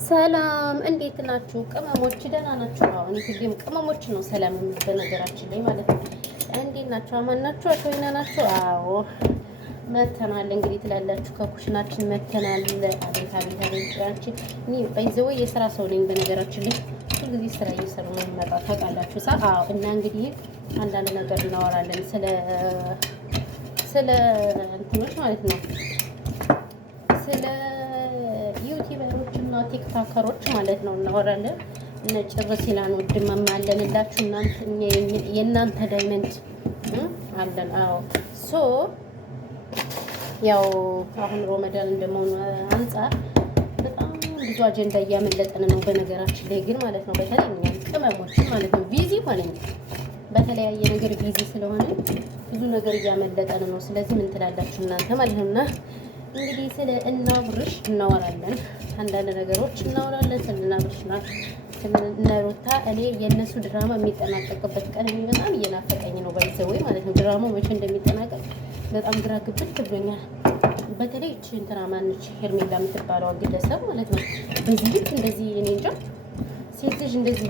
ሰላም እንዴት ናችሁ? ቅመሞች ደህና ናችሁ? አሁን ሁሌም ቅመሞች ነው ሰላም በነገራችን ላይ ማለት ነው። እንዴት ናችሁ? አማን ናችሁ? አቶይና ናችሁ? አዎ መተናል እንግዲህ ትላላችሁ። ከኩሽናችን መተናል። አቤት አቤት አቤት። እኔ በይዘው የስራ ሰው ነኝ በነገራችን ላይ ሁልጊዜ ስራ እየሰሩ ነው የምመጣው ታውቃላችሁ። አዎ እና እንግዲህ አንዳንድ ነገር እናወራለን ስለ እንትኖች ማለት ነው ስለ ዩቲዩበሮች እና ቲክቶከሮች ማለት ነው እናወራለን። እነ ጭርስ ይላን ወድመም አለንላችሁ የእናንተ ዳይመንድ አለን። አዎ ሶ ያው አሁን ሮመዳን እንደመሆኑ አንፃር በጣም ብዙ አጀንዳ እያመለጠን ነው በነገራችን ላይ ግን ማለት ነው። በተለይ እኛም ቅመሞች ማለት ነው ቢዚ ሆነኝ በተለያየ ነገር ቢዚ ስለሆነ ብዙ ነገር እያመለጠን ነው። ስለዚህ ምን ትላላችሁ እናንተ ማለት ነውና እንግዲህ ስለ እናብርሽ እናወራለን። አንዳንድ ነገሮች እናወራለን ስለ እናብርሽና ስለ እነሩታ። እኔ የእነሱ ድራማ የሚጠናቀቅበት ቀን እኔ በጣም እየናፈቀኝ ነው ባይዘው ማለት ነው። ድራማው መቼ እንደሚጠናቀቅ በጣም ግራ ግብት ብሎኛል። በተለይ እቺ እንትና ማነች ሄርሜላ የምትባለው ግለሰብ ማለት ነው በዚህ ልክ እንደዚህ እኔ እንጃ ሴት ልጅ እንደዚህ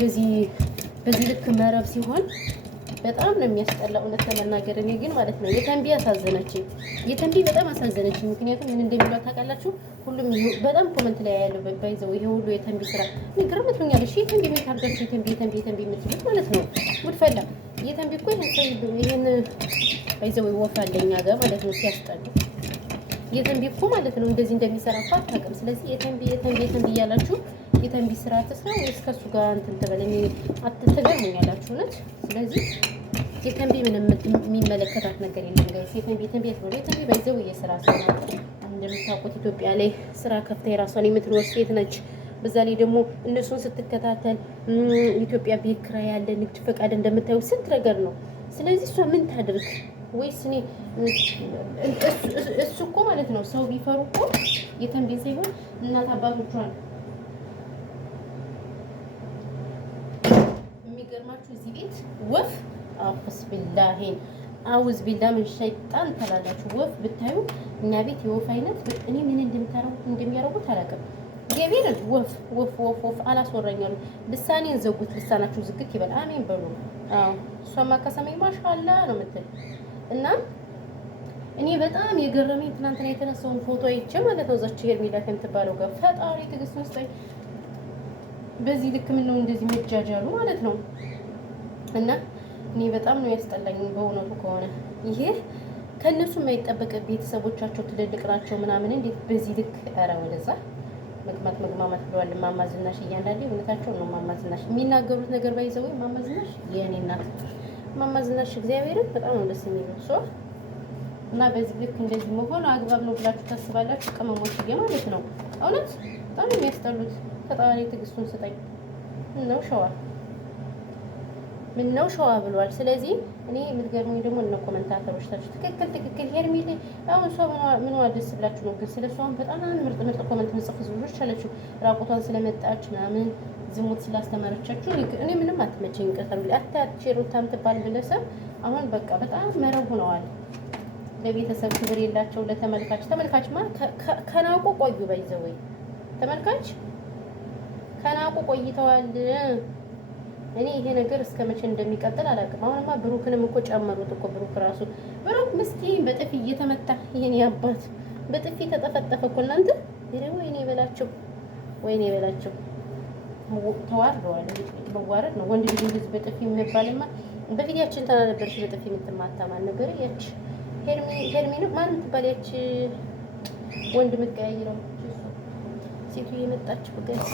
በዚህ ልክ መረብ ሲሆን በጣም ነው የሚያስጠላ እውነት ለመናገር። እኔ ግን ማለት ነው የተንቢ አሳዘነችኝ። የተንቢ በጣም አሳዘነችኝ። ምክንያቱም ምን እንደሚለው ታውቃላችሁ? ሁሉም በጣም ኮመንት ላይ ያለው ባይዘው ይሄ ሁሉ የተንቢ ስራ ንገርምትኛል። እሺ የተንቢ የሚታርጋችሁ የተንቢ የምትሉት ማለት ነው ጉድፈላ የተንቢ እኮ ይሄን ባይዘው ይወፋለኛ ጋር ማለት ነው ሲያስጠሉ። የተንቢ እኮ ማለት ነው እንደዚህ እንደሚሰራ እኮ አታውቅም። ስለዚህ የተንቢ እያላችሁ የተንቢ ስራ ተስራ ወይስ ከሱ ጋር እንትን ተበለኝ አትተገርሙኛላችሁ እውነት። ስለዚህ የተንቢ ምንም የሚመለከታት ነገር የለም ጋይስ። የተንቢ ባይዘው የስራ ሰው ናት። እንደምታውቁት ኢትዮጵያ ላይ ስራ ከፍታ የራሷን የምትኖር ሴት ነች። በዛ ላይ ደግሞ እነሱን ስትከታተል ኢትዮጵያ ቤት ኪራይ ያለ ንግድ ፈቃድ እንደምታዩ ስንት ነገር ነው። ስለዚህ እሷ ምን ታድርግ? ወይስ እኔ እሱ እኮ ማለት ነው ሰው ቢፈሩ እኮ የተንቢ ሳይሆን እናት አባቶቿን የሚገርማችሁ እዚህ ቤት ወፍ አውስ ቢላሂን አውዝ ቢላ ምን ሸይጣን ተላላችሁ። ወፍ ብታዩ እኛ ቤት የወፍ አይነት እኔ ምን እንደሚያረጉት አላውቅም። ገቢርን ወፍ አላስወራኛሉ። ልሳኔን ዘጉት። ልሳናችሁ ዝግት ይበል። አሜን በሉ። አዎ እሷማ ከሰማይ ማሻአላ ነው የምትል እና እኔ በጣም የገረመኝ ትናንትና የተነሳውን ፎቶ አይቼ ማለት ነው እዛች ሄርሜላ ከምትባለው ጋር ፈጣሪ ትዕግስት መስጠኝ። በዚህ ልክ ምን ነው እንደዚህ መጃጃሉ ማለት ነው። እና እኔ በጣም ነው ያስጠላኝ በእውነቱ ከሆነ ይሄ ከእነሱ የማይጠበቅ ቤተሰቦቻቸው ትልልቅ ናቸው ምናምን እንዴት በዚህ ልክ ኧረ ወደዛ መግማማት ብለዋል። እማማ ዝናሽ እያንዳንዴ እውነታቸውን ነው። እማማ ዝናሽ የሚናገሩት ነገር ባይዘው እማማ ዝናሽ የእኔ እናት እማማ ዝናሽ እግዚአብሔርን በጣም ነው ደስ የሚለው ሰው እና በዚህ ልክ እንደዚህ መሆኑ አግባብ ነው ብላችሁ ታስባላችሁ? ቅመሞች ማለት ነው እውነት በጣም የሚያስጠሉት። ፈጣሪ ትዕግስቱን ስጠኝ። ምነው ሸዋ ብሏል። ስለዚህ እኔ የምትገርሙኝ ደግሞ እነ ኮመንታተሮች ታችሁ ትክክል ሄርሜላ አሁን እሷ ምን ደስ ብላችሁ ነው? ግን ስለሷ በጣም ምርጥ ኮመንት መጽፍ ብዙዎች አለችው። ራቁቷን ስለመጣች ምናምን ዝሙት ስላስተማረቻችሁ እኔ ምንም አትመቸኝ። ቀጠም አታች ሩታም ትባል ግለሰብ አሁን በቃ በጣም መረብ ሆነዋል። ለቤተሰብ ክብር የላቸው። ተመልካችማ ከናቁ ቆዩ ባይዘው ተመልካች ከናቁ ቆይተዋል። እኔ ይሄ ነገር እስከ መቼ እንደሚቀጥል አላውቅም። አሁንማ ብሩክንም እኮ ጨመሩት እኮ ብሩክ ራሱ ብሩክ ምስኪን በጥፊ እየተመታ ይሄን ያባት በጥፊ ተጠፈጠፈ እኮ እናንተ። ወይኔ በላቸው ተዋርደዋል። መዋረድ ነው። ወንድ ልጅ እንደዚህ በጥፊ የሚባልማ በፊትያችን ተናነበርሽ በጥፊ የምትማታ ማን ነበር? ያች ሄርሜን ማን ትባል? ያች ወንድ ምቀያይረው ሴቱ የመጣች በጋስ